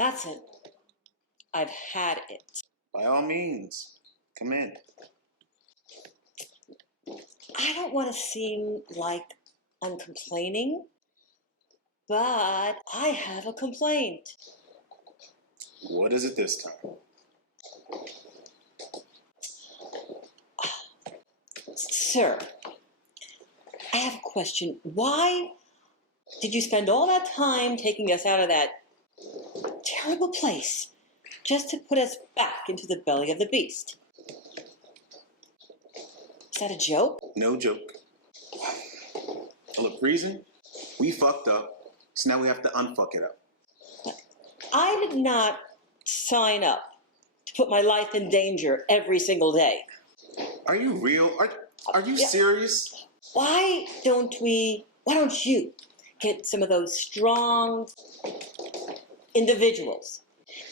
That's it. I've had it. By all means, come in. I don't want to seem like I'm complaining, but I have a complaint. What is it this time? Sir, I have a question. Why did you spend all that time taking us out of that terrible place just to put us back into the belly of the beast? Is that a joke? No joke. Look, reason? We fucked up, so now we have to unfuck it up. But I did not sign up to put my life in danger every single day. Are you real? Are you serious? Why don't you get some of those strong individuals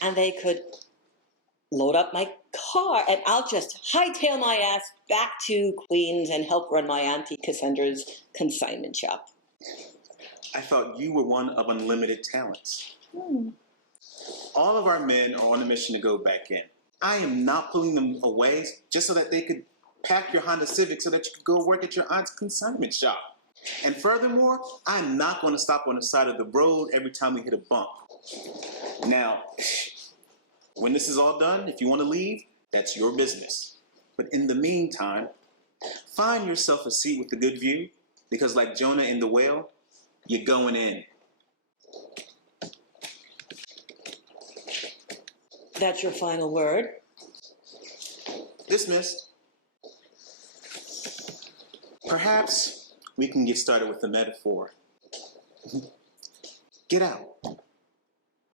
and they could load up my car and I'll just hightail my ass back to Queens and help run my Auntie Cassandra's consignment shop. I thought you were one of unlimited talents. All of our men are on a mission to go back in. I am not pulling them away just so that they could pack your Honda Civic so that you could go work at your aunt's consignment shop. And furthermore, I'm not going to stop on the side of the road every time we hit a bump. Now, when this is all done, if you want to leave, that's your business. But in the meantime, find yourself a seat with a good view, because like Jonah in the whale, you're going in. That's your final word? Dismissed. Perhaps we can get started with the metaphor. Get out.